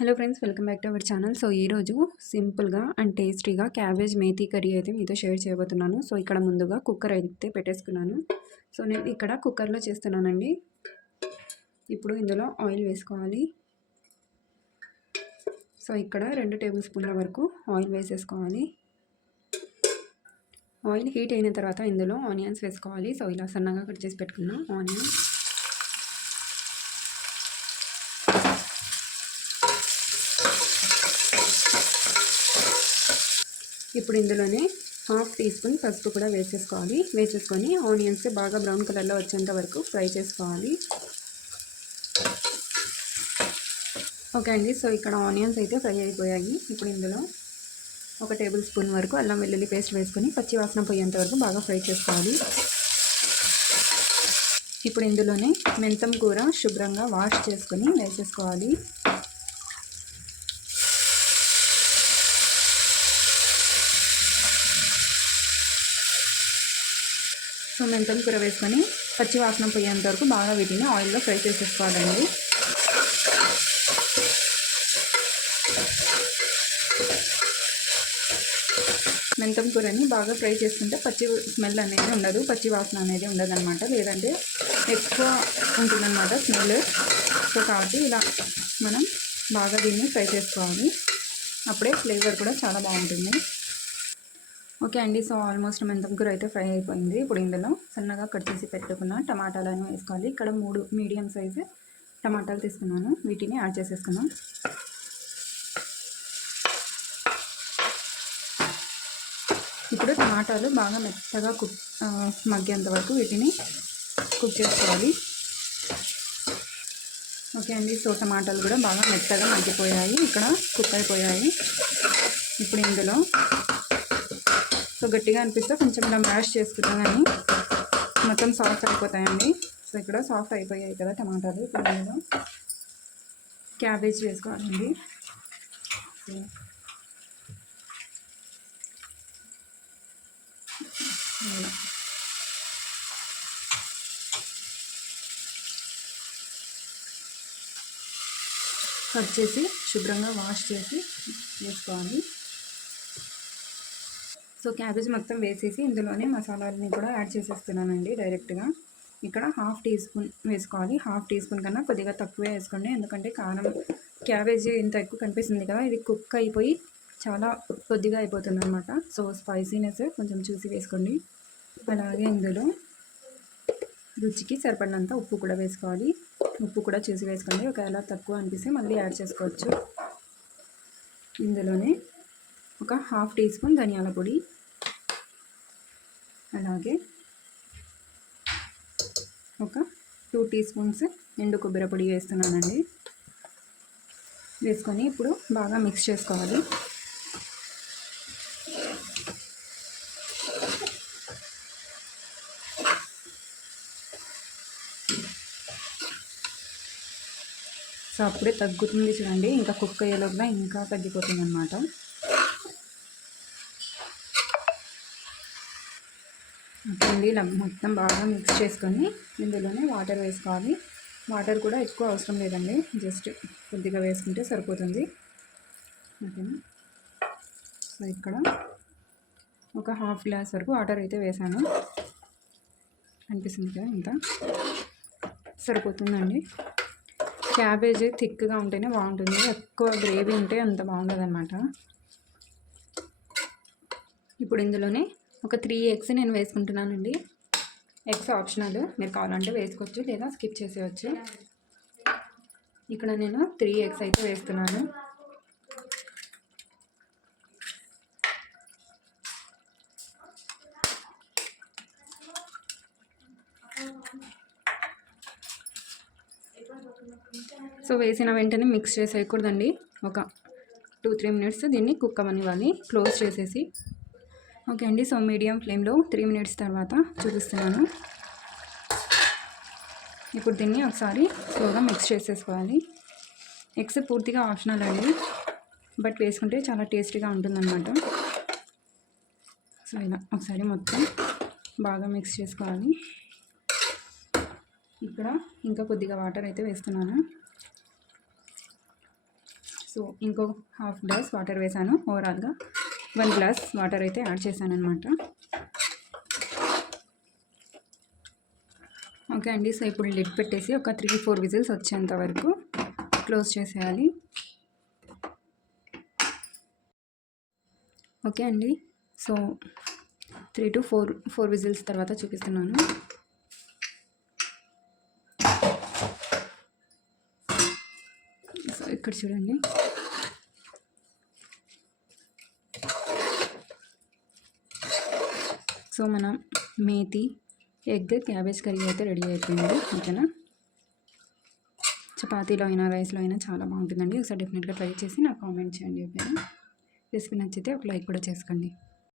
Hello friends, welcome back to our channel. So ఈరోజు సింపుల్గా and టేస్టీగా క్యాబేజ్ మేథీ కర్రీ అయితే మీతో షేర్ చేయబోతున్నాను. సో ఇక్కడ ముందుగా కుక్కర్ అయితే పెట్టేసుకున్నాను. సో నేను ఇక్కడ కుక్కర్లో చేస్తున్నానండి. ఇప్పుడు ఇందులో ఆయిల్ వేసుకోవాలి. సో ఇక్కడ 2 టేబుల్ స్పూన్ల వరకు ఆయిల్ వేసేసుకోవాలి. ఆయిల్ హీట్ అయిన తర్వాత ఇందులో ఆనియన్స్ వేసుకోవాలి. సో ఇలా సన్నగా కట్ చేసి పెట్టుకున్న ఆనియన్స్, ఇప్పుడు ఇందులోనే హాఫ్ టీ స్పూన్ పసుపు కూడా వేసేసుకొని ఆనియన్స్ బాగా బ్రౌన్ కలర్లో వచ్చేంత వరకు ఫ్రై చేసుకోవాలి. ఓకే అండి, సో ఇక్కడ ఆనియన్స్ అయితే ఫ్రై అయిపోయాయి. ఇప్పుడు ఇందులో 1 టేబుల్ స్పూన్ వరకు అల్లం వెల్లుల్లి పేస్ట్ వేసుకొని పచ్చి వాసన పోయేంత వరకు బాగా ఫ్రై చేసుకోవాలి. ఇప్పుడు ఇందులోనే మెంతం కూర శుభ్రంగా వాష్ చేసుకొని వేసేసుకోవాలి. సో మెంతం కూర వేసుకొని పచ్చి వాసన పోయేంత వరకు బాగా వీటిని ఆయిల్లో ఫ్రై చేసేసుకోవాలండి. మెంతం కూరని బాగా ఫ్రై చేసుకుంటే పచ్చి స్మెల్ అనేది ఉండదు, పచ్చి వాసన అనేది ఉండదు అనమాట, లేదంటే ఎక్కువ ఉంటుందన్నమాట స్మెల్. సో కాబట్టి ఇలా మనం బాగా దీన్ని ఫ్రై చేసుకోవాలి, అప్పుడే ఫ్లేవర్ కూడా చాలా బాగుంటుంది. ఓకే అండి, సో ఆల్మోస్ట్ మెంతం కూర అయితే ఫ్రై అయిపోయింది. ఇప్పుడు ఇందులో సన్నగా కట్ చేసి పెట్టుకున్న టమాటాలను వేసుకోవాలి. ఇక్కడ 3 మీడియం సైజు టమాటాలు తీసుకున్నాను, వీటిని యాడ్ చేసేసుకున్నాం. ఇప్పుడు టమాటాలు బాగా మెత్తగా మగ్గేంత వరకు వీటిని కుక్ చేసుకోవాలి. ఓకే అండి, సో టమాటాలు కూడా బాగా మెత్తగా మగ్గిపోయాయి, ఇక్కడ కుక్ అయిపోయాయి. ఇప్పుడు ఇందులో సో గట్టిగా అనిపిస్తే కొంచెం ఇలా మ్యాష్ చేసుకుంటాం కానీ మొత్తం సాఫ్ట్ అయిపోతాయండి. సో ఇక్కడ సాఫ్ట్ అయిపోయాయి కదా టమాటాలు. ఇప్పుడు ఇందులో క్యాబేజ్ వేసుకోవాలండి. కట్ చేసి శుభ్రంగా వాష్ చేసి వేసుకోవాలి. సో క్యాబేజ్ మొత్తం వేసేసి ఇందులోనే మసాలాలని కూడా యాడ్ చేసేస్తున్నానండి డైరెక్ట్గా. ఇక్కడ హాఫ్ టీ స్పూన్ వేసుకోవాలి, హాఫ్ టీ స్పూన్ కన్నా కొద్దిగా తక్కువే వేసుకోండి, ఎందుకంటే కారం క్యాబేజ్ ఇంత ఎక్కువ కనిపిస్తుంది కదా, ఇది కుక్ అయిపోయి చాలా కొద్దిగా అయిపోతుంది అనమాట. సో స్పైసీనెస్ కొంచెం చూసి వేసుకోండి. అలాగే ఇందులో రుచికి సరిపడినంత ఉప్పు కూడా వేసుకోవాలి, ఉప్పు కూడా చూసి వేసుకోండి, ఒకవేళ తక్కువ అనిపిస్తే మళ్ళీ యాడ్ చేసుకోవచ్చు. ఇందులోనే ఒక హాఫ్ టీ స్పూన్ ధనియాల పొడి, అలాగే ఒక 2 టీ స్పూన్స్ ఎండు కొబ్బరి పొడి వేస్తున్నానండి. వేసుకొని ఇప్పుడు బాగా మిక్స్ చేసుకోవాలి. సో అప్పుడే తగ్గుతుంది చూడండి, ఇంకా కుక్ అయ్యేలోగా ఇంకా తగ్గిపోతుంది అనమాట. అండి ఇలా మొత్తం బాగా మిక్స్ చేసుకొని ఇందులోనే వాటర్ వేసుకోవాలి. వాటర్ కూడా ఎక్కువ అవసరం లేదండి, జస్ట్ కొద్దిగా వేసుకుంటే సరిపోతుంది. ఓకేనా, సో ఇక్కడ ఒక హాఫ్ గ్లాస్ వరకు వాటర్ అయితే వేసాను, అనిపిస్తుంది కదా, ఇంత సరిపోతుందండి. క్యాబేజ్ థిక్గా ఉంటేనే బాగుంటుంది, ఎక్కువ గ్రేవీ ఉంటే అంత బాగుండదు అనమాట. ఇప్పుడు ఇందులోనే ఒక 3 ఎగ్స్ నేను వేసుకుంటున్నానండి. ఎగ్స్ ఆప్షనల్, మీరు కావాలంటే వేసుకోవచ్చు లేదా స్కిప్ చేసేయచ్చు. ఇక్కడ నేను 3 ఎగ్స్ అయితే వేస్తున్నాను. సో వేసిన వెంటనే మిక్స్ చేసేయకూడదండి, ఒక 2-3 మినిట్స్ దీన్ని కుక్ అవ్వనివ్వాలి క్లోజ్ చేసేసి. ఓకే అండి, సో మీడియం ఫ్లేమ్లో 3 మినిట్స్ తర్వాత చూపిస్తున్నాను. ఇప్పుడు దీన్ని ఒకసారి స్లోగా మిక్స్ చేసేసుకోవాలి. ఎగ్స్ పూర్తిగా ఆప్షనల్ అండి, బట్ వేసుకుంటే చాలా టేస్టీగా ఉంటుందన్నమాట. సో ఇలా ఒకసారి మొత్తం బాగా మిక్స్ చేసుకోవాలి. ఇక్కడ ఇంకా కొద్దిగా వాటర్ అయితే వేస్తున్నాను. సో ఇంకో హాఫ్ గ్లాస్ వాటర్ వేసాను. ఓవరాల్గా 1 గ్లాస్ వాటర్ అయితే యాడ్ చేశాను అనమాట. ఓకే అండి. సో ఇప్పుడు లిడ్ పెట్టేసి ఒక 3-4 విజిల్స్ వచ్చేంత వరకు క్లోజ్ చేసేయాలి. ఓకే అండి. సో 3 to 4 విజిల్స్ తర్వాత చూపిస్తున్నాను. సో ఇక్కడ చూడండి. సో మనం మేతి ఎగ్ క్యాబేజ్ కర్రీ అయితే రెడీ అయిపోయింది. ఓకేనా, చపాతీలో అయినా రైస్లో అయినా చాలా బాగుంటుందండి. ఒకసారి డెఫినెట్గా ట్రై చేసి నాకు కామెంట్ చేయండి. ఓకేనా, రెసిపీ నచ్చితే ఒక లైక్ కూడా చేసుకోండి.